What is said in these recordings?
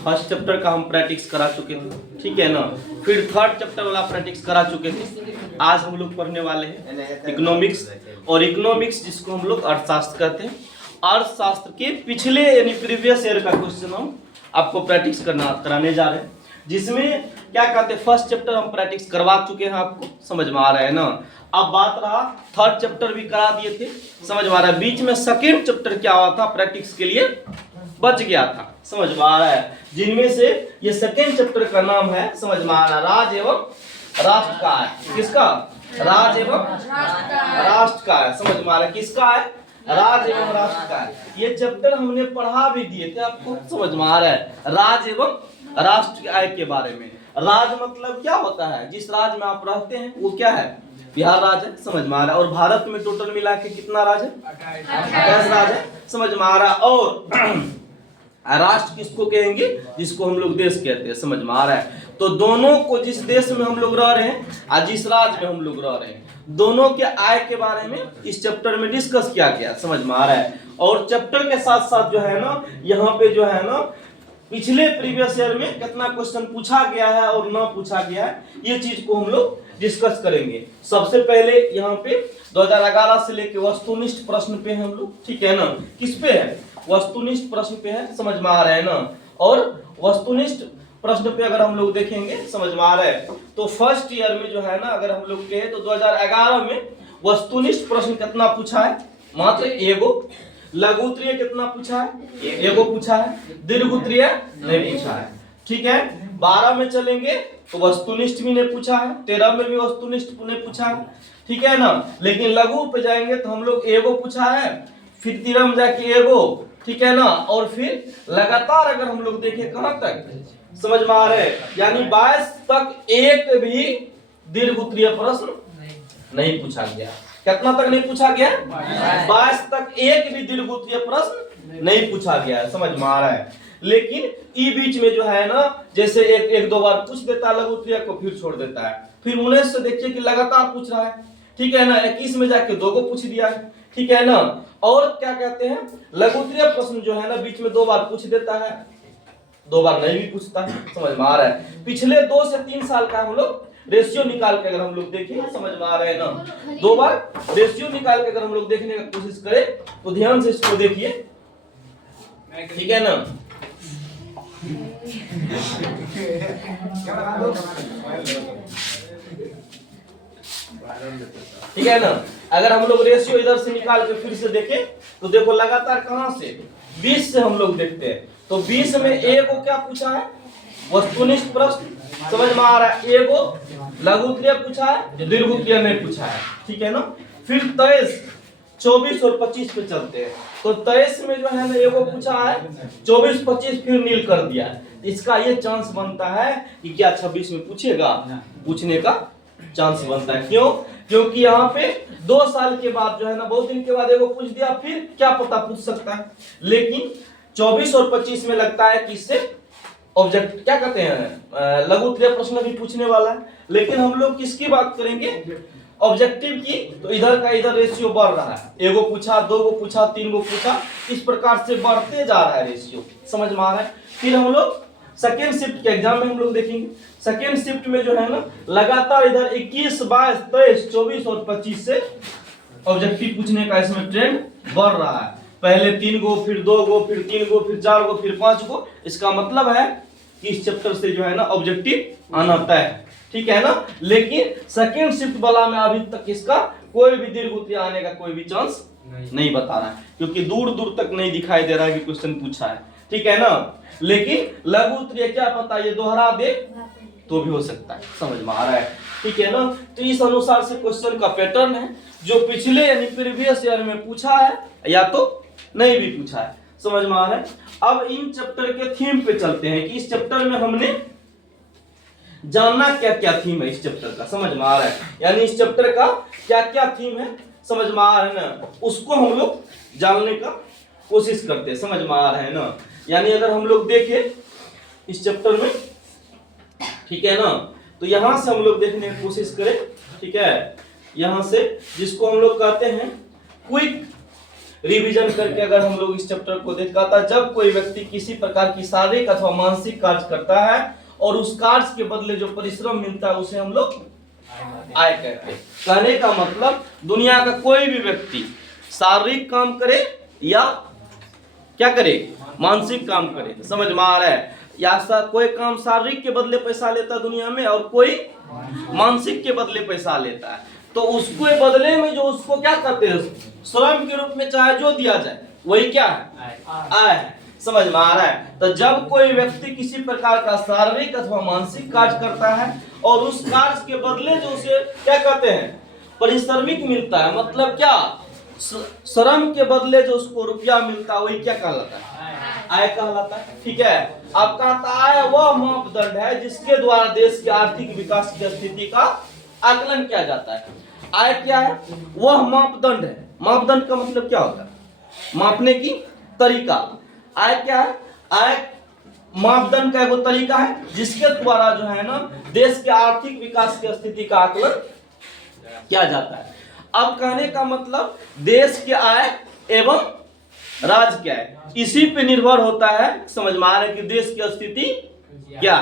First chapter का हम practice करा चुके थे, ठीक है ना। फिर थर्ड चैप्टर वाला प्रैक्टिस करा चुके थे। आज हम लोग पढ़ने वाले हैं इकोनॉमिक्स, और इकोनॉमिक्स जिसको हम लोग अर्थशास्त्र कहते हैं। अर्थशास्त्र के पिछले यानी प्रीवियस ईयर का क्वेश्चन हम आपको प्रैक्टिस कराने जा रहे हैं, जिसमें क्या कहते हैं फर्स्ट चैप्टर हम प्रैक्टिस करवा चुके हैं, आपको समझ में आ रहा है ना। अब बात रहा थर्ड चैप्टर भी करा दिए थे, समझ में आ रहा है। बीच में सेकेंड चैप्टर क्या हुआ था, प्रैक्टिस के लिए बच गया था, समझ में आ रहा है। जिनमें से ये सेकेंड चैप्टर का नाम है, समझ में आ रहा है, राज एवं राष्ट्र का है। किसका? राज एवं राष्ट्र का है, समझ में आ रहा है। किसका है? राज एवं राष्ट्र का है। ये चैप्टर हमने पढ़ा भी दिए थे आपको, समझ में आ रहा है। राज एवं राष्ट्र आय के बारे में। राज मतलब क्या होता है? जिस राज्य में आप रहते हैं वो क्या है? बिहार राज्य है, समझ में आ रहा है। और भारत में टोटल मिला के कितना राज्य है? 28 राज्य है, समझ में आ रहा है। और राष्ट्र किसको कहेंगे? जिसको हम लोग देश कहते हैं, समझ में आ रहा है। तो दोनों को, जिस देश में हम लोग रह रहे हैं और जिस राज्य में हम लोग रह रहे हैं, दोनों के आय के बारे में इस चैप्टर में डिस्कस किया गया, समझ में आ रहा है। और चैप्टर के साथ साथ जो है ना, यहाँ पे जो है ना, पिछले प्रीवियस ईयर में कितना क्वेश्चन पूछा गया है और ना पूछा गया है, ये चीज को हम लोग डिस्कस करेंगे। सबसे पहले यहाँ पे 2011 से लेके वस्तुनिष्ठ प्रश्न पे हम लोग, ठीक है ना। किस पे है? वस्तुनिष्ठ प्रश्न पे है, समझ में आ रहा है ना। और वस्तुनिष्ठ प्रश्न पे अगर हम लोग देखेंगे, समझ में आ रहा है, तो फर्स्ट ईयर में जो है ना, अगर हम लोग कहे तो 2011 में वस्तुनिष्ठ प्रश्न कितना पूछा है? मात्र एगो। लघु उत्तरीय कितना पूछा है? एगो पूछा है। दीर्घ उत्तरीय नहीं पूछा है, ठीक है। 12 में चलेंगे तो वस्तुनिष्ठ भी नहीं पूछा है, 13 में भी वस्तुनिष्ठ नहीं पूछा है, ठीक है ना। लेकिन लघु पे जाएंगे तो हम लोग एगो पूछा है, फिर 13 में जाके एगो, ठीक है ना। और फिर लगातार अगर हम लोग देखें कहां तक, समझ में आ रहे हैं, यानी 22 तक एक भी दीर्घ उत्तरीय प्रश्न नहीं पूछा गया। कितना तक नहीं पूछा गया? 22 तक एक भी दीर्घ उत्तरीय प्रश्न नहीं पूछा गया, समझ में आ रहा है। लेकिन ई बीच में जो है ना, जैसे एक दो बार पूछ देता है लघु उत्तरीय को, फिर छोड़ देता है। फिर 19 से देखिए कि लगातार पूछ रहा है, ठीक है ना। 21 में जाके 2 को पूछ दिया है, ठीक है ना। और क्या कहते हैं, लघु उत्तरीय प्रश्न जो है ना, बीच में 2 बार पूछ देता है, 2 बार नहीं भी पूछता है, समझ में आ रहा है। पिछले 2 से 3 साल का हम लोग रेशियो निकाल के अगर हम लोग देखें, समझ में आ रहा है ना, 2 बार रेशियो निकाल के अगर हम लोग देखने का कोशिश करें तो ध्यान से इसको देखिए, ठीक है ना। ठीक है ना। अगर हम लोग रेशियो इधर से निकाल के फिर से देखें तो देखो लगातार कहां से 20 से हम लोग देखते हैं, तो 20 में ए को क्या पूछा है? वस्तुनिष्ठ प्रश्न, समझ में आ रहा है। एगो लघु उत्तरीय पूछा है, दीर्घ उत्तरीय नहीं पूछा है, ठीक है ना। फिर 23, 24 और 25 पे चलते हैं, तो 23 में जो है ना एगो पूछा है, 24, 25 फिर नील कर दिया है। इसका ये चांस बनता है कि क्या 26 में पूछेगा, पूछने का चांस बनता है। क्यों? क्योंकि यहाँ पे 2 साल के बाद जो है ना, बहुत दिन के बाद एगो पूछ दिया, फिर क्या पता पूछ सकता है। लेकिन 24 और 25 में लगता है कि इससे ऑब्जेक्ट क्या कहते हैं, लघु उत्तरीय प्रश्न भी पूछने वाला है। लेकिन हम लोग किसकी बात करेंगे? ऑब्जेक्टिव की। तो इधर का इधर रेशियो बढ़ रहा है, एगो पूछा, 2 को पूछा, 3 को पूछा, इस प्रकार से बढ़ते जा रहा है रेशियो, समझ में आ रहा है। फिर हम लोग सेकेंड शिफ्ट के एग्जाम में हम लोग देखेंगे, सेकेंड शिफ्ट में जो है ना, लगातार इधर 21, 22, 23, 24 और 25 से ऑब्जेक्टिव पूछने का इसमें ट्रेंड बढ़ रहा है। पहले 3 गो, फिर 2 गो, फिर 3 गो, फिर 4 गो, फिर 5 गो। इसका मतलब है कि इस चैप्टर से जो है ना ऑब्जेक्टिव आना तय है, ठीक है ना। लेकिन सेकेंड शिफ्ट वाला में अभी तक इसका कोई भी दीर्घ उत्तरीय आने का कोई भी चांस नहीं बता रहा है, क्योंकि दूर दूर तक नहीं दिखाई दे रहा है कि क्वेश्चन पूछा है, ठीक है ना। लेकिन लघु उत्तरीय क्या पता ये दोहरा दे तो भी हो सकता है, समझ में आ रहा है, ठीक है ना। तो इस अनुसार से क्वेश्चन का पैटर्न है, जो पिछले यानी प्रीवियस ईयर में पूछा है या तो नहीं भी पूछा है, समझ में आ रहा है। अब इन चैप्टर के थीम पे चलते हैं कि इस चैप्टर में हमने जानना क्या क्या थीम है इस चैप्टर का, समझ में आ रहा है। यानी इस चैप्टर का क्या क्या थीम है, समझ में आ रहा है ना, उसको हम लोग जानने का कोशिश करते हैं, समझ में आ रहा है ना। यानी अगर हम लोग देखें इस चैप्टर में, ठीक है ना, तो यहां से हम लोग देखने की कोशिश करें, ठीक है। यहां से जिसको हम लोग कहते हैं क्विक रिवीजन करके अगर हम लोग इस चैप्टर को देखा था, जब कोई व्यक्ति किसी प्रकार की शारीरिक अथवा मानसिक कार्य करता है और उस कार्य के बदले जो परिश्रम मिलता है उसे हम लोग आय कहते हैं। कहने का मतलब दुनिया का कोई भी व्यक्ति शारीरिक काम करे या क्या करे, मानसिक काम करे, समझ में आ रहा है, या कोई काम शारीरिक के बदले पैसा लेता है दुनिया में और कोई मानसिक के बदले पैसा लेता है, तो उसको बदले में जो उसको क्या करते हैं, श्रम के रूप में चाहे जो दिया जाए वही क्या है, आय है। समझ में आ रहा है। तो जब कोई व्यक्ति किसी प्रकार का शारीरिक अथवा मानसिक कार्य करता है और उस कार्य के बदले जो उसे क्या कहते हैं, पारिश्रमिक मिलता है, मतलब क्या, श्रम के बदले जो उसको रुपया मिलता है वही क्या कहलाता है, आय कहलाता है। ठीक है, अब कहता है वह मापदंड है जिसके द्वारा देश के आर्थिक विकास की स्थिति का आकलन किया जाता है। आय क्या है, वह मापदंड है। मापदंड का मतलब क्या होता है, मापने की तरीका। आय क्या है, आय मापदंड का एक तरीका है जिसके द्वारा जो है ना देश के आर्थिक विकास की स्थिति का आकलन किया जाता है। अब कहने का मतलब देश के आय एवं राज्य क्या है, इसी पे निर्भर होता है, समझ में आ रहा है, कि देश की स्थिति क्या,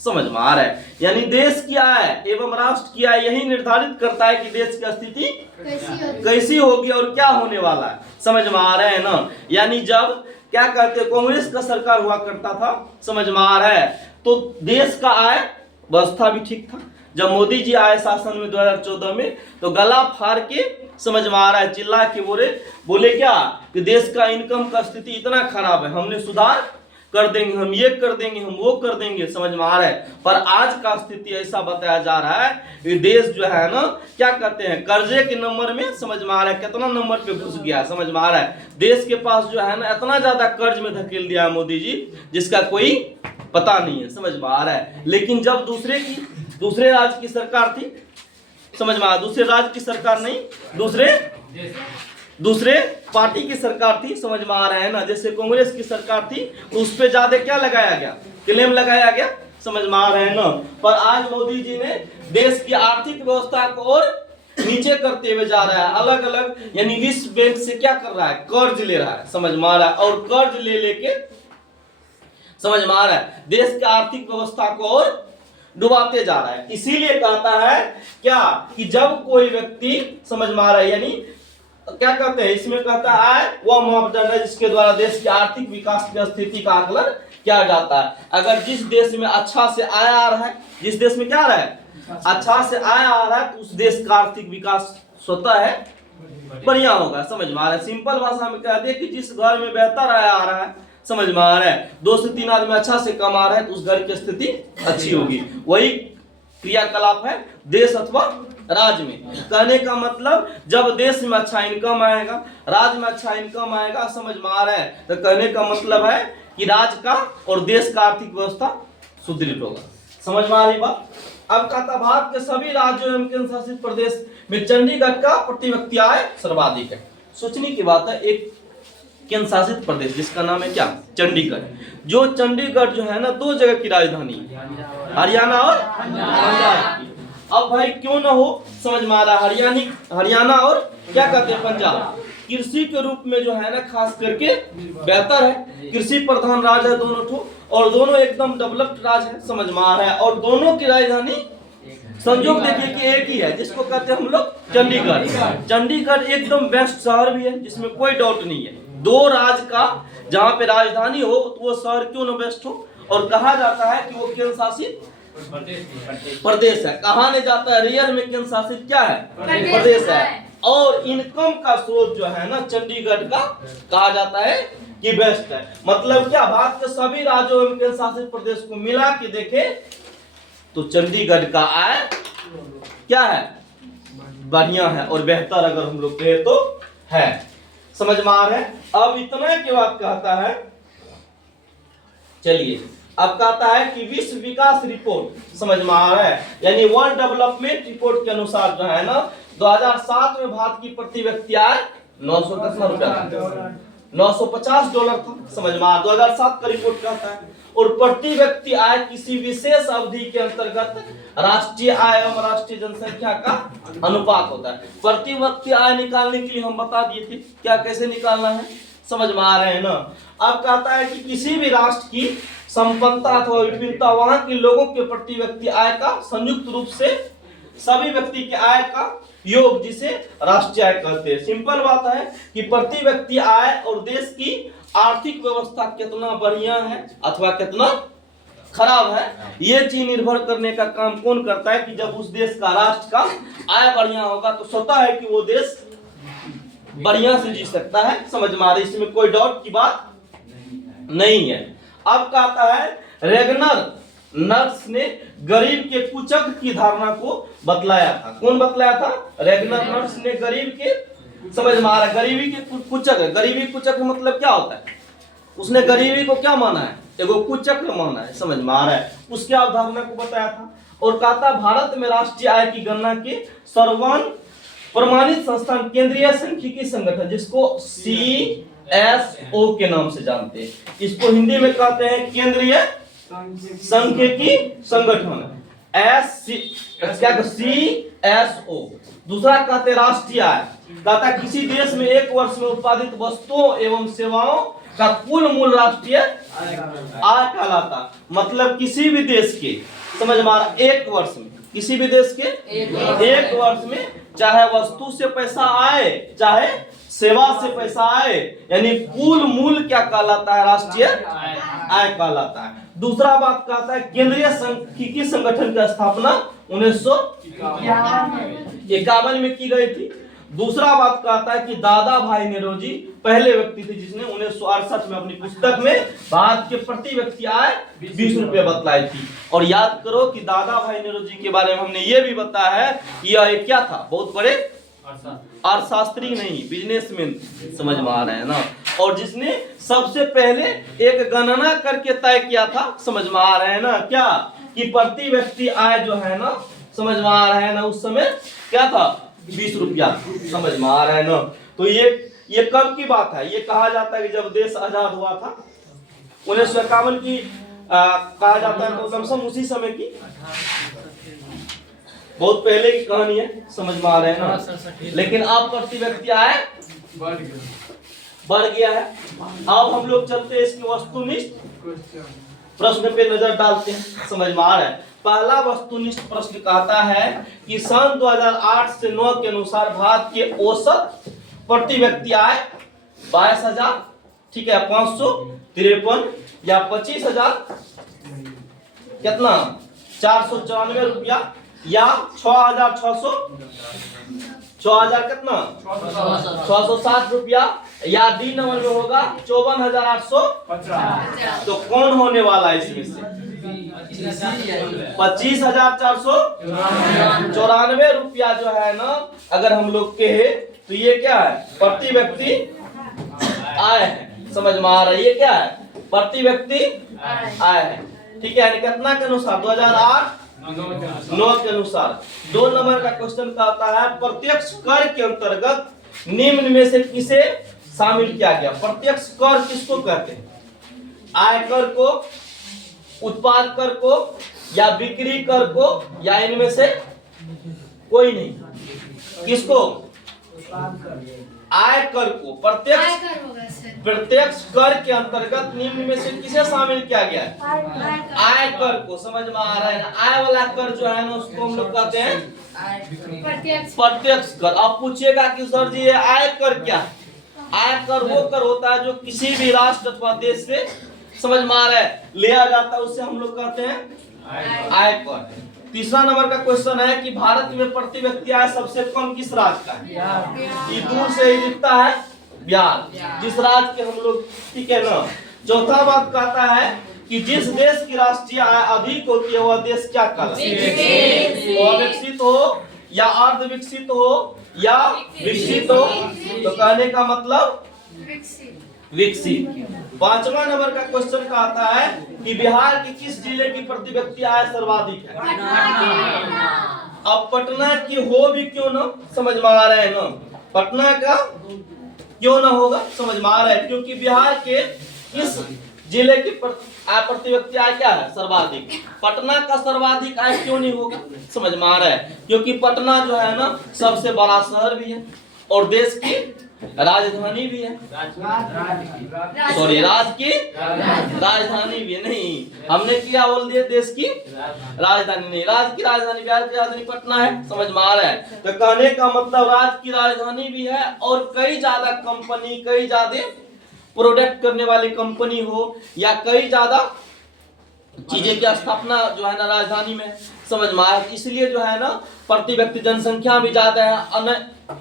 समझ में आ रहा है। यानी देश की आय एवं राष्ट्र की आय यही निर्धारित करता है कि देश की स्थिति कैसी होगी और क्या होने वाला है, समझ में आ रहा है ना। यानी जब क्या कहते हैं कांग्रेस का सरकार हुआ करता था, समझ में आ रहा है, तो देश का आय व्यवस्था भी ठीक था। जब मोदी जी आए शासन में 2014 में, तो गला फाड़ के, समझ में आ रहा है, चिल्ला के बोले क्या कि देश का इनकम का स्थिति इतना खराब है, हमने सुधार कर देंगे, हम ये कर देंगे, हम वो कर देंगे, समझ में आ रहा है। पर आज का स्थिति ऐसा बताया जा रहा है कि देश जो है ना क्या कहते हैं, कर्जे के नंबर में, समझ में आ रहा है, कितना नंबर पे घुस गया, समझ में आ रहा है। देश के पास जो है ना इतना ज्यादा कर्ज में धकेल दिया है मोदी जी जिसका कोई पता नहीं है, समझ में आ रहा है। लेकिन जब दूसरे राज्य की सरकार थी, समझ में आ, दूसरे राज्य की सरकार नहीं, दूसरे पार्टी की सरकार थी, समझ में आ रहा है ना, जैसे कांग्रेस की सरकार थी, उस पे ज्यादा क्या लगाया गया, क्लेम लगाया गया, समझ में आ रहा है ना। पर आज मोदी जी ने देश की आर्थिक व्यवस्था को और नीचे करते हुए जा रहा है, अलग अलग, यानी विश्व बैंक से क्या कर रहा है, कर्ज ले रहा है, समझ में आ रहा है, और कर्ज ले लेके, समझ में आ रहा है, देश की आर्थिक व्यवस्था को और डुबाते जा रहा है। इसीलिए कहता है क्या कि जब कोई व्यक्ति, समझ में आ रहा है, यानी क्या कहते हैं, इसमें कहता है आय वह मापदंड है जिसके द्वारा देश के आर्थिक विकास की स्थिति का आकलन किया जाता है। अगर जिस देश में अच्छा से आय आ रहा है, जिस देश में क्या आ रहा है, अच्छा से आय आ रहा है, तो उस देश का आर्थिक विकास स्वतः है बढ़िया होगा, समझ में आ रहा है। सिंपल भाषा में कह दे कि जिस घर में बेहतर आय आ रहा है, समझ में आ रहा है, 2 से 3 आदमी अच्छा से कमा रहे हैं, तो उस घर की स्थिति अच्छी होगी। वही क्रियाकलाप है देश अथवा राज्य में। कहने का मतलब जब देश में अच्छा इनकम आएगा, राज्य में अच्छा इनकम आएगा, समझ में आ रहा है, तो कहने का मतलब है कि राज्य का और देश का आर्थिक व्यवस्था सुदृढ़ होगा। समझ में आ रही बात। अब कहता भारत के सभी राज्यों एवं केंद्र शासित प्रदेश में चंडीगढ़ का प्रति व्यक्ति आय सर्वाधिक है। सोचने की बात है, एक केंद्र शासित प्रदेश जिसका नाम है क्या, चंडीगढ़, जो चंडीगढ़ जो है ना 2 जगह की राजधानी, हरियाणा और पंजाब। अब भाई क्यों ना हो, समझ में आ रहा है, हरियाणा और क्या कहते हैं, पंजाब कृषि के रूप में जो है ना खास करके बेहतर है, कृषि प्रधान राज्य है दोनों ठो, और दोनों एकदम डेवलप्ड राज्य है, समझ में आ रहा है, और दोनों की राजधानी संयोग देखिए कि एक ही है, जिसको कहते हैं हम लोग चंडीगढ़। चंडीगढ़ एकदम बेस्ट शहर भी है, जिसमें कोई डाउट नहीं है। 2 राज्य का जहाँ पे राजधानी हो तो वो शहर क्यों न बेस्ट हो, और कहा जाता है कि वो केंद्र शासित प्रदेश है। कहाने जाता है, रियल में केंद्र शासित क्या है, प्रदेश है। और इनकम का स्रोत जो है ना चंडीगढ़ का कहा जाता है कि बेस्ट है। मतलब क्या, भारत के सभी राज्यों एवं केंद्र शासित प्रदेश को मिला के देखे तो चंडीगढ़ का आय क्या है, बढ़िया है, और बेहतर अगर हम लोग कहे तो है। समझ में आ रहे हैं। अब इतना के बाद कहता है, चलिए अब कहता है कि विश्व विकास रिपोर्ट, समझ में आ रहा है, यानी वर्ल्ड डेवलपमेंट रिपोर्ट के अनुसार जो है ना 2007 में भारत की प्रति व्यक्ति आय 950 डॉलर था, समझ में आ, 2007 का रिपोर्ट कहता है। और प्रति व्यक्ति आय किसी विशेष अवधि के अंतर्गत राष्ट्रीय आय एवं राष्ट्रीय जनसंख्या का अनुपात होता है। प्रति व्यक्ति आय निकालने के लिए हम बता दिए थे क्या कैसे निकालना है, समझ में आ रहे हैं ना। अब कहता है कि किसी भी राष्ट्र की संपन्नता अथवा विभिन्नता वहां के लोगों के प्रति व्यक्ति आय का संयुक्त रूप से सभी व्यक्ति के आय का योग, जिसे राष्ट्रीय आय कहते हैं। सिंपल बात है कि प्रति व्यक्ति आय और देश की आर्थिक व्यवस्था कितना बढ़िया है अथवा कितना खराब है, ये चीज निर्भर करने का काम कौन करता है कि जब उस देश का राष्ट्र का आय बढ़िया होगा तो स्वतः है कि वो देश बढ़िया से जी सकता है, समझ में आ रही, इसमें कोई डाउट की बात नहीं है। अब कहता है रेगनर नर्स ने गरीब के कुचक्र की धारणा को बतलाया था। कौन बतलाया था? रेगनर नर्स ने गरीब के, समझ में आ रहा है, गरीबी के कुचक्र। गरीबी कुचक्र मतलब क्या होता है? उसने गरीबी को क्या माना है? एगो कुचक्र माना है, समझ में आ रहा है, उसकी अवधारणा को बताया था। और कहता भारत में राष्ट्रीय आय की गणना के सर्वान प्रमाणित संस्थान केंद्रीय सांख्यिकी संगठन, जिसको CSO के नाम से जानते हैं, इसको हिंदी में कहते हैं केंद्रीय सांख्यिकी संगठन, CSO। दूसरा कहते हैं राष्ट्रीय आय, कहता है किसी देश में एक वर्ष में उत्पादित वस्तुओं एवं सेवाओं का कुल मूल राष्ट्रीय आय कहलाता। मतलब किसी भी देश के, समझ में आ रहा, एक वर्ष में, किसी भी देश के एक वर्ष में चाहे वस्तु से पैसा आए चाहे सेवा से पैसा आए, यानी कुल मूल क्या कहलाता है? राष्ट्रीय आय कहलाता है। दूसरा बात कहता है केंद्रीय सांख्यिकी संगठन की स्थापना 1951 में की गई थी। दूसरा बात कहता है कि दादा भाई नेरोजी पहले व्यक्ति थे जिसने 1968 में अपनी पुस्तक में भारत के प्रति व्यक्ति आय 20 रुपये बतलाई थी। और याद करो कि दादा भाई नेरोजी के बारे में हमने ये भी बताया है कि यह क्या था? बहुत बड़े अर्थशास्त्री नहीं, बिजनेसमैन, समझ में आ रहे हैं ना। और जिसने सबसे पहले एक गणना करके तय किया था, समझ में आ रहे हैं ना, क्या कि प्रति व्यक्ति आय जो है ना, समझ में आ रहा है ना, उस समय क्या था? 20 रुपया, समझ में आ रहा है ना। तो ये कब की बात है? ये कहा जाता है कि जब देश आजाद हुआ था 1951 की कहा जाता है, तो कम से कम उसी समय की, बहुत पहले की कहानी है, समझ में आ रहे हैं ना। लेकिन अब प्रति व्यक्ति आय बढ़ गया है। अब हम लोग चलते हैं इसके वस्तुनिष्ठ प्रश्न पे नजर डालते हैं, समझ में आ रहा है। पहला वस्तुनिष्ठ प्रश्न कहता है कि सन 2008 से 9 के अनुसार भारत के औसत प्रति व्यक्ति आय 22,000, ठीक है, 553 या 25,000 कितना 494 रुपया या 6,000 कितना 660 रुपया या डी नंबर में होगा 54,850। तो कौन होने वाला है इसमें से? 25,494 रुपया जो है ना, अगर हम लोग कहे तो ये क्या है? प्रति व्यक्ति आय है, समझ में आ रहा है, ये क्या है? प्रति व्यक्ति आय है, ठीक है। यानी कितना के अनुसार? 2008-9 के अनुसार। 2 नंबर का क्वेश्चन कहता है प्रत्यक्ष कर के अंतर्गत निम्न में से किसे शामिल किया गया? प्रत्यक्ष कर किसको कहते हैं? आयकर को, उत्पाद कर को, या बिक्री कर को, या इनमें से कोई नहीं? किसको? आयकर को। प्रत्यक्ष कर के अंतर्गत निम्न में से किसे शामिल किया गया है? आयकर को, समझ में आ रहा है ना। आय वाला कर जो है ना, उसको हम लोग कहते हैं प्रत्यक्ष कर। आप पूछिएगा कि सर जी ये आयकर क्या है? आयकर वो कर होता है जो किसी भी राष्ट्र अथवा देश से, समझ में आ रहा है, लिया जाता है, उससे हम लोग कहते हैं आयकर। तीसरा नंबर का क्वेश्चन है कि भारत में प्रति व्यक्ति आय सबसे कम किस राज्य का है? ये दूर से ही दिखता है, बिहार, जिस राज्य के हम लोग, ठीक है ना। चौथा बात कहता है कि जिस देश की राष्ट्रीय आय अधिक होती है वह देश क्या कहलाता है? विकसित हो या अर्ध विकसित हो या विकसित हो? तो कहने का मतलब विकसित। 5वां नंबर का क्वेश्चन कहता है कि बिहार के किस जिले की प्रति व्यक्ति आय सर्वाधिक है? अब पटना की हो भी क्यों ना, समझ में आ रहा है ना, पटना का क्यों ना होगा, समझ में आ रहा है, क्योंकि बिहार के किस जिले की प्रति व्यक्ति आय क्या है? सर्वाधिक। पटना का सर्वाधिक आय क्यों नहीं होगा? समझ में आ रहा है? क्योंकि पटना जो है ना सबसे बड़ा शहर भी है और देश की राजधानी भी है। सॉरी, राज्य की राजधानी भी है। नहीं, हमने क्या बोल दिया? देश की राजधानी नहीं, राज्य की राजधानी। बिहार की राजधानी पटना है। समझ में आ रहा है? तो कहने का मतलब राज्य की राजधानी भी है और कई ज्यादा कंपनी, कई ज्यादा प्रोडक्ट करने वाली कंपनी हो या कई ज्यादा चीजें की स्थापना जो है ना राजधानी में। समझ में आया? इसलिए जो है ना प्रति व्यक्ति जनसंख्या भी ज्यादा है।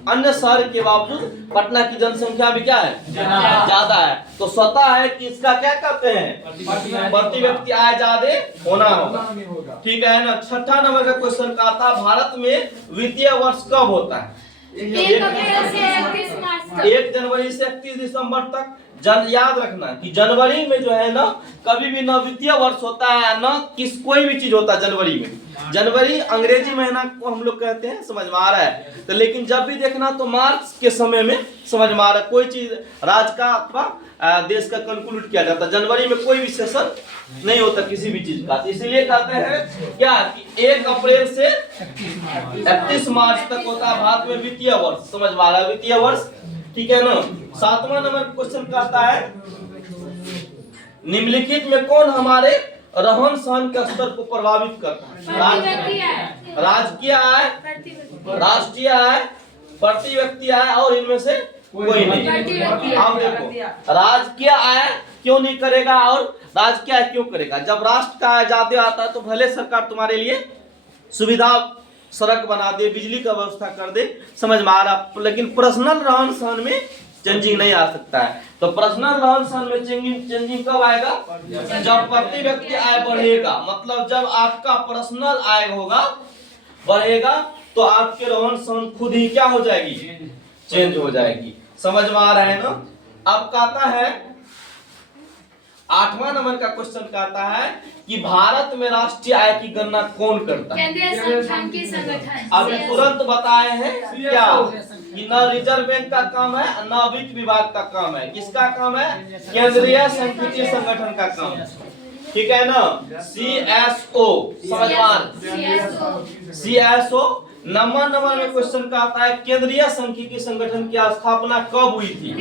अन्य शहर के बावजूद पटना की जनसंख्या भी क्या है? ज्यादा है। तो स्वतः है कि इसका क्या कहते हैं? प्रति व्यक्ति आय ज्यादा होना होगा। ठीक है ना? छठा नंबर का क्वेश्चन का था, भारत में वित्तीय वर्ष कब होता है? 1 जनवरी से 31 दिसंबर तक। याद रखना कि जनवरी में जो है ना कभी भी न वित्तीय वर्ष होता है न कोई भी चीज होता है जनवरी में। जनवरी अंग्रेजी महीना को हम लोग कहते हैं। समझ में आ रहा है? तो लेकिन जब भी देखना तो मार्च के समय में, समझ में आ रहा है, कोई चीज राज्य का अथवा देश का कंक्लूड किया जाता है। जनवरी में कोई भी सेशन नहीं होता किसी भी चीज का। इसलिए कहते हैं क्या कि 1 अप्रैल से 31 मार्च तक होता है भारत में वित्तीय वर्ष। समझ में आ रहा है? वित्तीय वर्ष। ठीक है ना? 7वां नंबर क्वेश्चन कहता है, निम्नलिखित में कौन हमारे रहन सहन के स्तर को प्रभावित करता है? राजकीय आय, राष्ट्रीय आय, प्रति व्यक्ति आय और इनमें से कोई नहीं। अब देखो, राजकीय आय क्यों नहीं करेगा और राजकीय आय क्यों करेगा? जब राष्ट्र का आय ज्यादा आता है तो भले सरकार तुम्हारे लिए सुविधा, सड़क बना दे, बिजली का व्यवस्था कर दे। समझ में आ रहा? लेकिन पर्सनल रहन सहन में चेंजिंग नहीं आ सकता है। तो पर्सनल रहन सहन में चेंजिंग कब आएगा? जब प्रति व्यक्ति आय बढ़ेगा। मतलब जब आपका पर्सनल आय होगा, बढ़ेगा, तो आपके रहन सहन खुद ही क्या हो जाएगी? चेंज हो जाएगी। समझ में आ रहा है ना? अब कहता है 8वां नंबर का क्वेश्चन कहता है कि भारत में राष्ट्रीय आय की गणना कौन करता है? केंद्रीय सांख्यिकी संगठन। अभी तुरंत बताए हैं क्या कि न रिजर्व बैंक का काम है न वित्त विभाग का काम है। किसका काम है? केंद्रीय सांख्यिकी संगठन का काम है। ठीक है ना? CSO। समझ में? CSO। नंबर में क्वेश्चन का आता है, केंद्रीय सांख्यिकी संगठन की स्थापना कब हुई थी?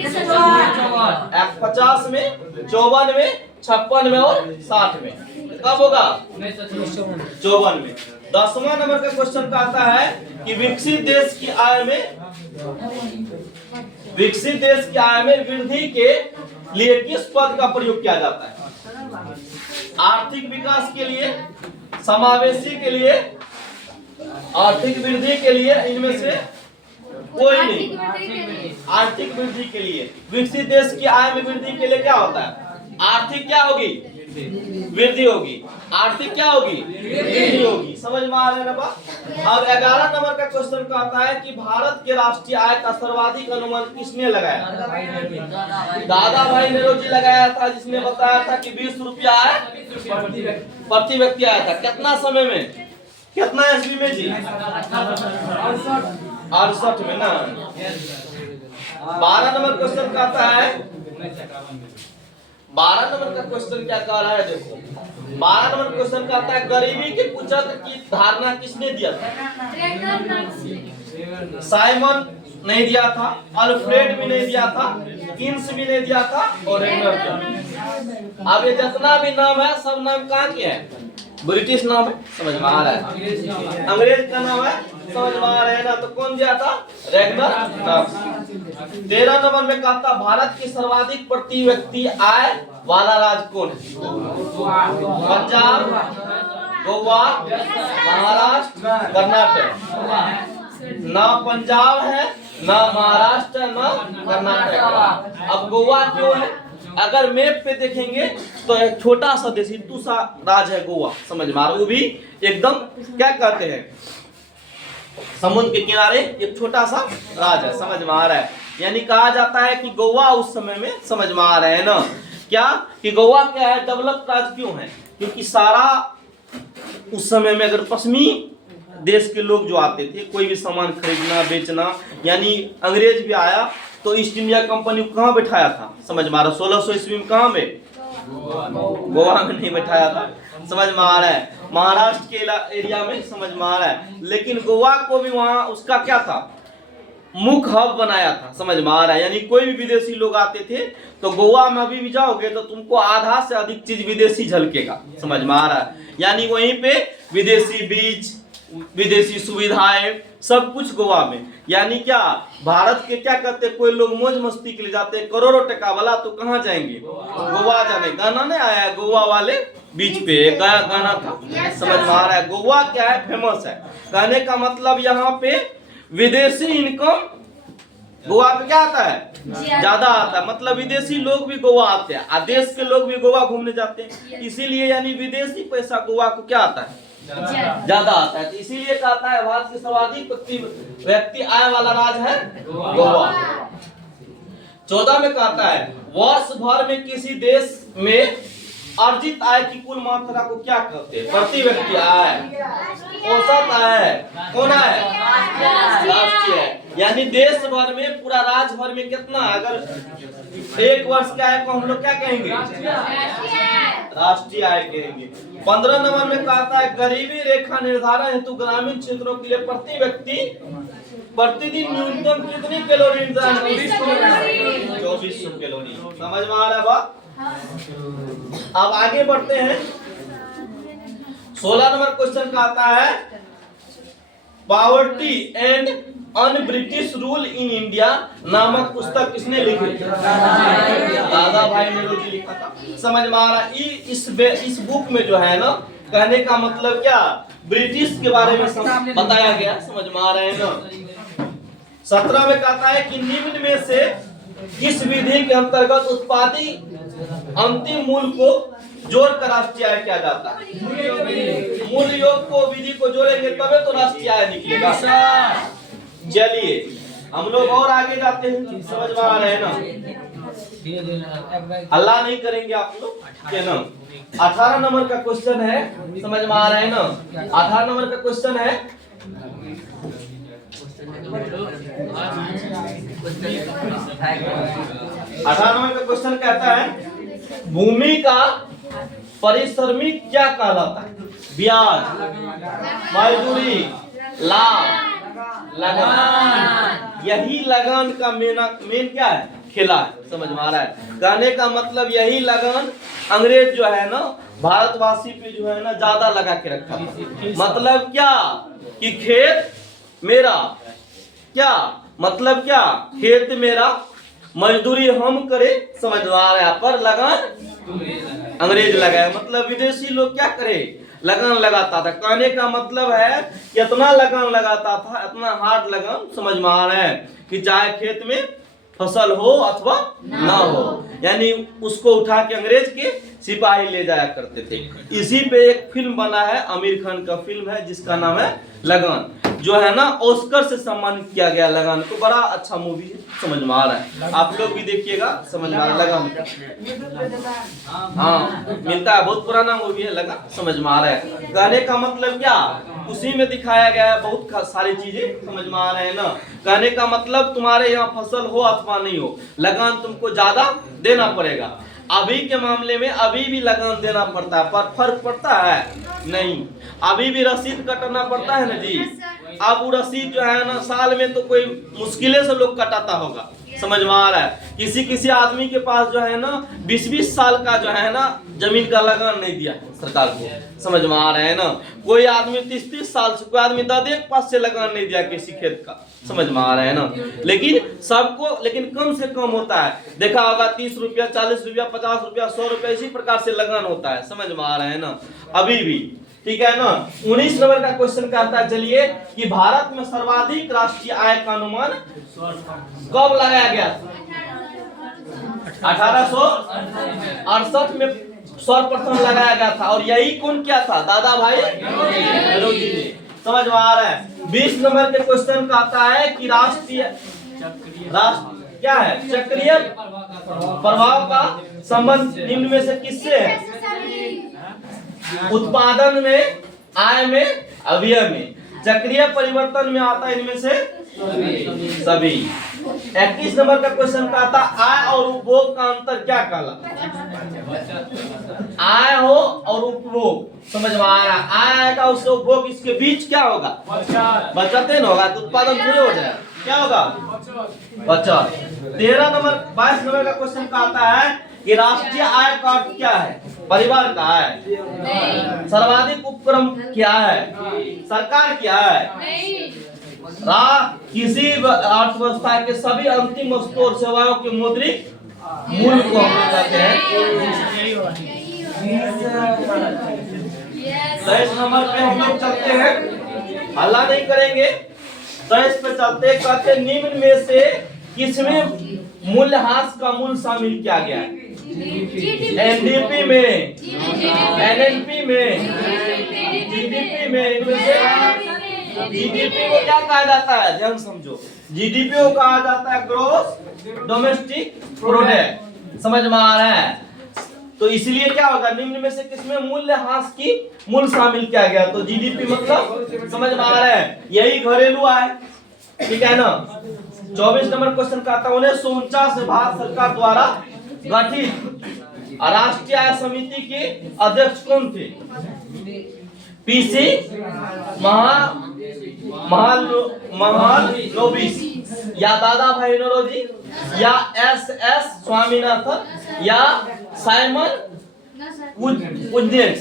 50 में, 54 में, 56 में और 60 में। कब होगा? 54 में। 10वां नंबर का क्वेश्चन का आता है कि विकसित देश की आय में वृद्धि के लिए किस पद का प्रयोग किया जाता है? आर्थिक विकास के लिए, समावेशी के लिए, आर्थिक वृद्धि के लिए, इनमें से कोई नहीं। आर्थिक वृद्धि के लिए। विकसित देश की आय में वृद्धि के लिए क्या होता है? आर्थिक क्या होगी? वृद्धि होगी। आर्थिक क्या होगी? वृद्धि होगी। समझ में आ रहा है ना बात? अब 11 नंबर का क्वेश्चन का आता है कि भारत के राष्ट्रीय आय का सर्वाधिक अनुमान किसने लगाया? दादा भाई नेहरू लगाया था, जिसने बताया था कि 20 रुपया आय प्रति व्यक्ति आया था। कितना समय में? कितना ईस्वी में जी? 68 में ना। 12 नंबर क्वेश्चन का आता है, 12 नंबर का क्वेश्चन क्या कह रहा है? देखो, 12 नंबर क्वेश्चन का आता है, गरीबी के कुचक्र की धारणा किसने दिया था? साइमन नहीं दिया था, अल्फ्रेड भी नहीं दिया था, किन्स भी नहीं दिया था और रेगनर दिया। अब ये जितना भी नाम है सब नाम कहाँ के हैं? ब्रिटिश नाम है। समझ में आ रहा है? अंग्रेज का नाम है। समझ में आ रहा है ना? तो कौन दिया था? रेगनर। 13 नंबर में कहता, भारत की सर्वाधिक प्रति व्यक्ति आय वाला राज्य कौन है? पंजाब, गोवा, महाराष्ट्र, कर्नाटक। ना पंजाब है, ना महाराष्ट्र, ना कर्नाटक। अब गोवा क्यों है? अगर मैप पे देखेंगे तो एक छोटा सा देश, हिंदू सा राज्य है गोवा। समझ में आ रहा? वो भी एकदम क्या कहते हैं, समुद्र के किनारे एक छोटा सा राज्य है। समझ में आ रहा है? यानी कहा जाता है कि गोवा उस समय में, समझ में आ रहा है ना क्या, कि गोवा क्या है? डेवलप्ड राज्य क्यों है? क्योंकि सारा उस समय में अगर पश्चिमी देश के लोग जो आते थे कोई भी सामान खरीदना बेचना, यानी अंग्रेज भी आया तो ईस्ट इंडिया कंपनी को कहाँ बैठाया था? समझ में आ रहा? 1600 ईस्वी में कहाँ में? गोवा में नहीं बैठाया था, समझ में आ रहा है। महाराष्ट्र के एरिया में, समझ में आ रहा है। लेकिन गोवा को भी वहाँ उसका क्या था, मुख्य हब बनाया था, समझ में आ रहा है। यानी कोई भी विदेशी लोग आते थे तो गोवा में अभी भी जाओगे तो तुमको आधा से अधिक चीज विदेशी झलकेगा, समझ में आ रहा है। यानी वहीं पे विदेशी बीच, विदेशी सुविधाएं, सब कुछ गोवा में। यानी क्या, भारत के क्या कहते हैं, कोई लोग मौज मस्ती के लिए जाते हैं, करोड़ों टका वाला, तो कहाँ जाएंगे, गोवा जाने। गाना नहीं आया गोवा वाले बीच पे, एक गाना था, समझ में आ रहा है। गोवा क्या है, फेमस है। कहने का मतलब यहाँ पे विदेशी इनकम गोवा पे क्या आता है, ज्यादा आता है। मतलब विदेशी लोग भी गोवा आते हैं, देश के लोग भी गोवा घूमने जाते हैं। इसीलिए यानी विदेशी पैसा गोवा को क्या आता है, ज्यादा आता है। तो इसीलिए कहता है भारत के सर्वाधिक व्यक्ति आय वाला राज्य है गोवा। 14 में कहता है वर्ष भर में किसी देश में अर्जित आय की कुल मात्रा को क्या कहते हैं, प्रति व्यक्ति आय, औसत आय, कौन आय, राष्ट्रीय आय। यानी देश भर में, पूरा राज्य भर में कितना, अगर एक वर्ष का आय को हम लोग क्या कहेंगे, राष्ट्रीय आय कहेंगे। 15 नंबर में कहता है गरीबी रेखा निर्धारण हेतु ग्रामीण क्षेत्रों के लिए प्रति व्यक्ति प्रतिदिन न्यूनतम कितनी कैलोरी निर्धारण, 2400 कैलोरी। समझ में आ रहा है बात। अब आगे बढ़ते हैं। 16 नंबर क्वेश्चन का आता है poverty and un British rule in India नामक पुस्तक किसने लिखी, दादा भाई नेहरू जी लिखा था। समझ में आ रहा है। इस बुक में जो है ना, कहने का मतलब क्या, ब्रिटिश के बारे में बताया गया, समझ में आ रहे हैं ना। 17 में कहता है कि निम्न में से किस विधि के अंतर्गत उत्पादित अंतिम मूल्य को जोड़कर राष्ट्रीय आय किया जाता है। मूल्य योग को, विधि को जोड़ेंगे तबे तो राष्ट्रीय आय निकलेगा। चलिए हम लोग और आगे जाते हैं, समझ में आ रहे हैं ना, हल्ला नहीं करेंगे आप लोग, ठीक है ना। 18 नंबर का क्वेश्चन है, समझ में आ रहे हैं ना। 18 नंबर का क्वेश्चन है 18 नंबर का क्वेश्चन कहता है भूमि का पारिश्रमिक क्या कहलाता है, ब्याज, मजदूरी, लाभ, लगान। यही लगान का मेन क्या है, खेला है, समझ में आ रहा है। कहने का मतलब यही लगान अंग्रेज जो है ना भारतवासी पे जो है ना ज्यादा लगा के रखा था। मतलब क्या कि खेत मेरा, क्या मतलब, क्या खेत मेरा, मजदूरी हम करे, समझ में आ रहा है, पर लगान अंग्रेज लगाए। मतलब विदेशी लोग क्या करे, लगान लगाता था। कहने का मतलब है कि इतना लगान लगाता था, इतना हार्ड लगान, समझ में आ रहा है, कि चाहे खेत में फसल हो अथवा ना हो, यानी उसको उठा के अंग्रेज के सिपाही ले जाया करते थे। इसी पे एक फिल्म बना है, आमिर खान का फिल्म है जिसका नाम है लगान, जो है ना ऑस्कर से सम्मानित किया गया। लगान तो बड़ा अच्छा मूवी है, समझ में आ रहा है, आप लोग भी देखिएगा, समझ में आ रहा है। लगान हाँ मिलता है, बहुत पुराना मूवी है लगान, समझ में आ रहा है। कहने का मतलब क्या, उसी में दिखाया गया है बहुत सारी चीजें, समझ में आ रहे हैं ना। कहने का मतलब तुम्हारे यहाँ फसल हो अथवा नहीं हो, लगान तुमको ज्यादा देना पड़ेगा। अभी के मामले में अभी भी लगान देना पड़ता है, पर फर्क पड़ता है नहीं। अभी भी रसीद कटाना पड़ता है ना जी। अब वो रसीद जो है ना साल में तो कोई मुश्किल से लोग कटाता होगा, समझ में आ रहा है। किसी आदमी के पास जो है ना 20-20 साल का जो है ना जमीन का लगान नहीं दिया सरकार को, समझ में आ रहे हैं ना। कोई आदमी 30-30 साल से, कोई आदमी 10 पास से लगान नहीं दिया किसी खेत का, समझ में आ रहा है ना। लेकिन सबको, लेकिन कम से कम होता है, देखा होगा 30 रुपया, 40 रुपया, 50 रुपया, 100 रुपया, इसी प्रकार से लगान होता है, समझ में आ रहा है ना अभी भी, ठीक है ना। 19 नंबर का क्वेश्चन कहता है चलिए कि भारत में सर्वाधिक राष्ट्रीय आय का अनुमान कब लगाया गया, 1868 में सर्वप्रथम लगाया गया था। और यही कौन किया था, दादा भाई नेहरू जी ने, समझ में आ रहा है। 20 नंबर के क्वेश्चन का आता है कि राष्ट्रीय क्या है, चक्रीय प्रभाव का संबंध निम्न में से किससे है, उत्पादन में, आय में, अवयव में। चक्रीय परिवर्तन में आता है इनमें से सभी। 21 नंबर का क्वेश्चन का था आय और उपभोग का अंतर क्या कहलाता? आय हो और उपभोग, समझ में आ रहा है? आय आएगा उससे उपभोग, इसके बीच क्या होगा? बचत न होगा तो उत्पादन पूरे हो जाएगा। क्या होगा? बचत। 13 नंबर 22 नंबर का क्वेश्चन का आता है कि राष्ट्रीय आय का अर्थ क्या है? परिवार का आय। सर्वाधिक उपक्रम क्या है? सरकार की आय। किसी अर्थव्यवस्था के सभी अंतिम वस्तुओं और सेवाओं के मौद्रिक मूल्य को हम कहते हैं। 23 नंबर पे हम लोग चलते हैं, हल्ला नहीं करेंगे। 23 पे चलते कहते निम्न में से किसमें मूल्यह्रास का मूल्य शामिल किया गया है? एनडीपी में, एनएनपी में, जीडीपी में। इनमें से जीडीपी को क्या कहा जाता है? ध्यान समझो, जीडीपी को कहा जाता है ग्रॉस डोमेस्टिक प्रोडक्ट। समझ में आ रहा है? तो इसलिए क्या होगा? निम्न में से किसमें मूल्यह्रास की मूल्य शामिल किया गया? तो जीडीपी मतलब समझ में आ रहा है, यही घरेलू आय, ठीक है ना। 24 नंबर क्वेश्चन का आता है 1949 से भारत सरकार द्वारा गठित राष्ट्रीय आय समिति के अध्यक्ष कौन थे? पीसी महालनोबिस या दादा भाई नौरोजी या एस स्वामीनाथन या साइमन उद्देश?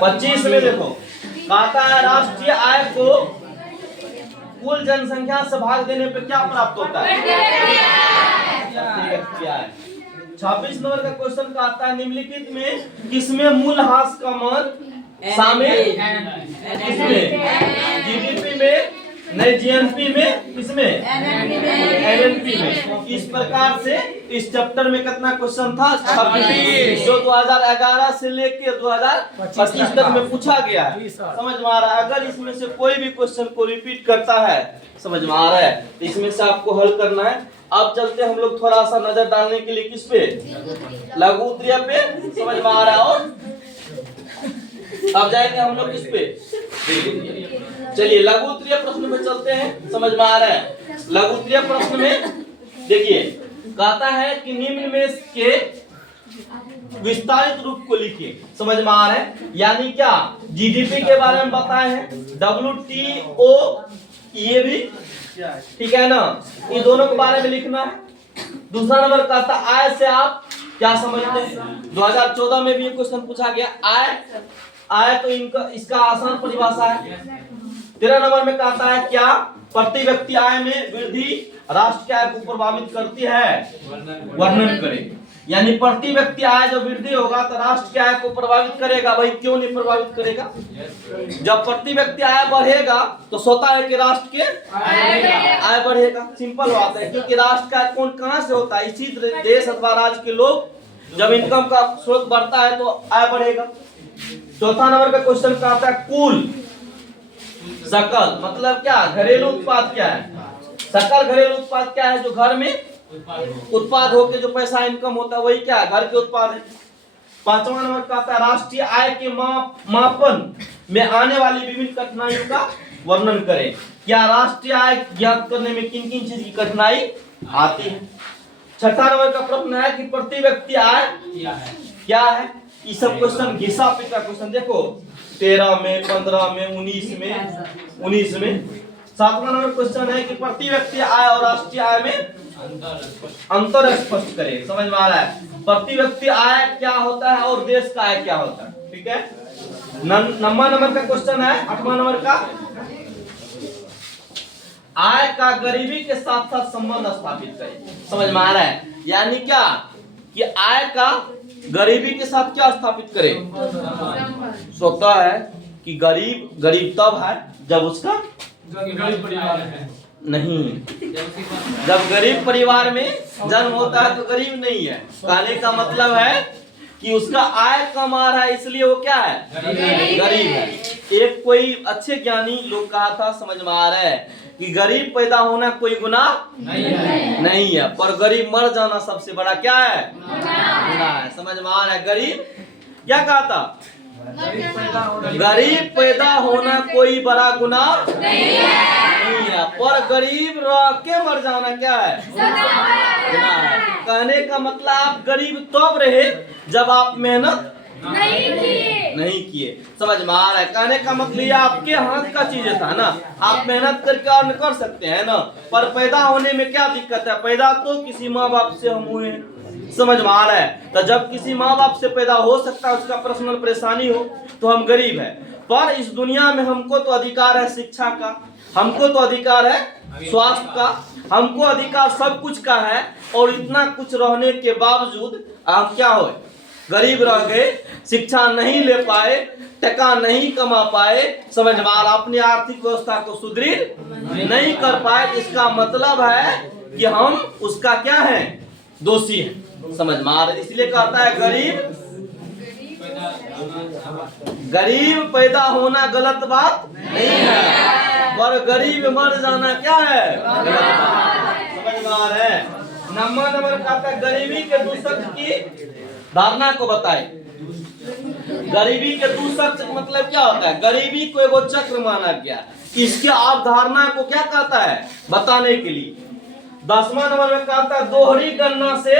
25 में देखो कहता है राष्ट्रीय आय को कुल जनसंख्या से भाग देने पे क्या प्राप्त होता है? 26 नंबर का क्वेश्चन का आता है निम्नलिखित में किसमें मूल्यह्रास का मान शामिल? किसमें? जीडीपी में नहीं, जीएनपी में, किसमें? एनएनपी में। इस प्रकार से इस चैप्टर में कितना क्वेश्चन था? 26, जो 2011 से लेके 2025 तक में पूछा गया है। समझ में आ रहा है? अगर इसमें से कोई भी क्वेश्चन को रिपीट करता है, समझ में आ रहा है, तो इसमें से आपको हल करना है। अब चलते हम लोग थोड़ा सा नजर डालने के लिए किस पे? लघु उत्तरीय पे। समझ में आ रहा है? और अब जाएंगे हम लोग किस पे? चलिए लघु उत्तरीय प्रश्न में चलते हैं। समझ में आ रहा है? लघु उत्तरीय प्रश्न में देखिए कहता है कि निम्न में के विस्तारित रूप को लिखिए। समझ में आ रहा है? यानी क्या? जीडीपी के बारे में बताए हैं, WTO, ये भी ठीक है ना, इन दोनों के बारे में लिखना है। दूसरा नंबर कहता आय से आप क्या समझते हैं? 2014 में भी ये क्वेश्चन पूछा गया। आय तो इनका इसका आसान परिभाषा है। 13 नंबर में कहता है क्या प्रति व्यक्ति आय में वृद्धि राष्ट्र की आय को प्रभावित करती है? वर्णन करें। यानी प्रति व्यक्ति आय जब वृद्धि होगा तो राष्ट्र की आय को प्रभावित करेगा। भाई क्यों नहीं प्रभावित करेगा? जब प्रति व्यक्ति आय बढ़ेगा तो स्वतः है कि राष्ट्र के आय बढ़ेगा। सिंपल बात है, क्योंकि राष्ट्र का कौन कहां से होता है? इसी देश अथवा राज्य के लोग जब इनकम का स्रोत बढ़ता है तो आय बढ़ेगा। चौथा नंबर का क्वेश्चन का आता है कुल सकल मतलब क्या? घरेलू उत्पाद क्या है? सकल घरेलू उत्पाद क्या है? जो घर में उत्पाद होके जो पैसा इनकम होता है वही क्या है? घर के उत्पाद है। पांचवा नंबर का आता है राष्ट्रीय आय के मापन में आने वाली विभिन्न कठिनाइयों का वर्णन करें। क्या राष्ट्रीय आय ज्ञात करने में किन किन चीज की कठिनाई आती है? छठा नंबर का प्रश्न है कि प्रति व्यक्ति आय क्या है? ये सब क्वेश्चन घिसा पिटा क्वेश्चन देखो 13 में, 15 में, 19 में। सातवां नंबर क्वेश्चन है कि प्रति व्यक्ति आय और राष्ट्रीय आय में अंतर स्पष्ट करें। समझ में आ रहा है? प्रति व्यक्ति आय क्या होता है और देश का आय क्या होता है? ठीक है। 9वां नंबर का क्वेश्चन है 8वां नंबर का आय का गरीबी के साथ साथ संबंध स्थापित करें। समझ में आ रहा है? यानी क्या कि आय का गरीबी के साथ क्या स्थापित करें? स्वतः है कि गरीब तब है जब उसका नहीं, जब गरीब परिवार में जन्म होता है तो गरीब नहीं है। कहने का मतलब है कि उसका आय कम आ रहा है इसलिए वो क्या है? गरीब है। एक कोई अच्छे ज्ञानी लोग कहा था, समझ में आ रहा है, कि गरीब पैदा होना कोई गुनाह नहीं है, पर गरीब मर जाना सबसे बड़ा क्या है? गुनाह है। समझ में आ रहा है? गरीब क्या कहा था? गरीब पैदा होना कोई बड़ा गुनाह नहीं है। नहीं है, पर गरीब रह के मर जाना क्या है? गुनाह है। कहने का मतलब आप गरीब तब रहे जब आप मेहनत नहीं किए। समझ में आ रहा है? कहने का मतलब ये आपके हाथ का चीज था ना, आप मेहनत करके अर्न कर सकते हैं ना, पर पैदा होने में क्या दिक्कत है? पैदा तो किसी माँ बाप से हम हुए हैं। समझ में आ रहा है? तो जब किसी माँ बाप से पैदा हो सकता है, उसका पर्सनल परेशानी हो, तो हम गरीब है। पर इस दुनिया में हमको तो अधिकार है शिक्षा का, हमको तो अधिकार है स्वास्थ्य का, हमको अधिकार सब कुछ का है। और इतना कुछ रहने के बावजूद आप क्या हो? गरीब रह गए, शिक्षा नहीं ले पाए, टका नहीं कमा पाए, समझ में आ रहा, अपनी आर्थिक व्यवस्था को सुदृढ़ नहीं कर पाए। इसका मतलब है कि हम उसका क्या है? दोषी है। समझ में आ रहा है? इसलिए कहता है गरीब पैदा होना गलत बात नहीं है, पर गरीब मर जाना क्या है? गलत बात। समझ में आ रहा है? नंबर कहता है गरीबी के दूसर की धारणा को बताए। गरीबी के दूसर मतलब क्या होता है? गरीबी को एगो चक्र माना गया, इसके अवधारणा को क्या कहता है बताने के लिए। 10वां नंबर में कहता है दोहरी गणना से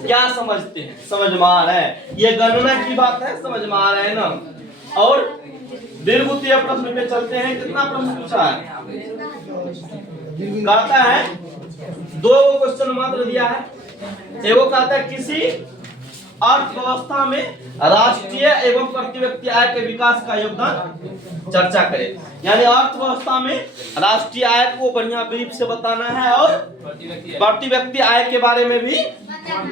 क्या समझते हैं? समझ में आ रहा है? ये गणना की बात है। समझ में आ रहा है ना? और दीर्घोत्तरीय प्रश्न पे चलते हैं। कितना प्रश्न पूछा है? कहता है 2 क्वेश्चन मात्र दिया है। एगो कहता है किसी अर्थव्यवस्था में राष्ट्रीय एवं प्रति व्यक्ति आय के विकास का योगदान चर्चा करें। यानी अर्थव्यवस्था में राष्ट्रीय आय को बढ़िया ब्रीफ से बताना है और प्रति व्यक्ति आय के बारे में भी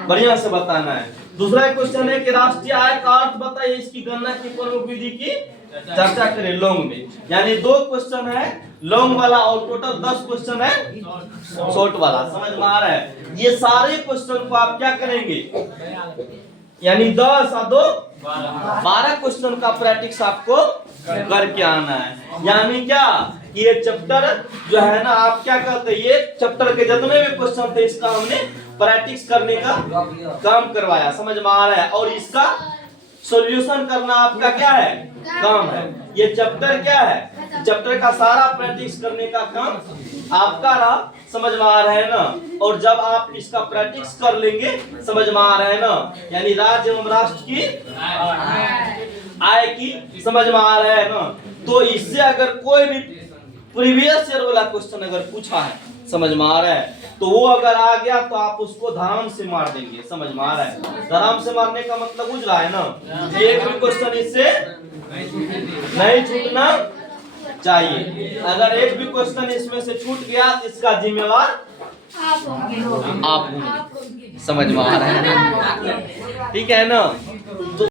बढ़िया से बताना है। दूसरा क्वेश्चन है कि राष्ट्रीय आय का अर्थ बताइए, इसकी गणना की प्रमुख विधि की चर्चा करें लॉन्ग में। यानी 2 क्वेश्चन है लॉन्ग वाला और टोटल 10 क्वेश्चन है शॉर्ट वाला। समझ में आ रहा है? ये सारे क्वेश्चन को आप क्या करेंगे? यानी 10 और 2 12 क्वेश्चन का प्रैक्टिस आपको करके आना है। यानी क्या ये चैप्टर जो है ना, आप क्या करते हैं, ये चैप्टर के जितने भी क्वेश्चन थे इसका हमने प्रैक्टिस करने का काम करवाया। समझ में आ रहा है? और इसका सॉल्यूशन करना आपका क्या है? काम है। ये चैप्टर क्या है? चैप्टर का सारा प्रैक्टिस करने का काम आपका रहा। समझ में आ रहा है ना? और जब आप इसका प्रैक्टिस कर लेंगे, समझ में आ रहा है ना, यानी राज्य एवं राष्ट्र की आय की, समझ में आ रहा है ना, तो इससे अगर कोई भी प्रीवियस ईयर वाला क्वेश्चन अगर पूछा है, समझ में आ रहा है, तो वो अगर आ गया तो आप उसको धराम से मार देंगे। समझ में आ रहा है? धराम से मारने का मतलब बुझ रहा है ना? एक भी क्वेश्चन इससे नहीं छूटना चाहिए। अगर एक भी क्वेश्चन इसमें से छूट गया तो इसका जिम्मेवार आप होंगे। आप होंगे। समझ में आ रहा है? ठीक है ना? तो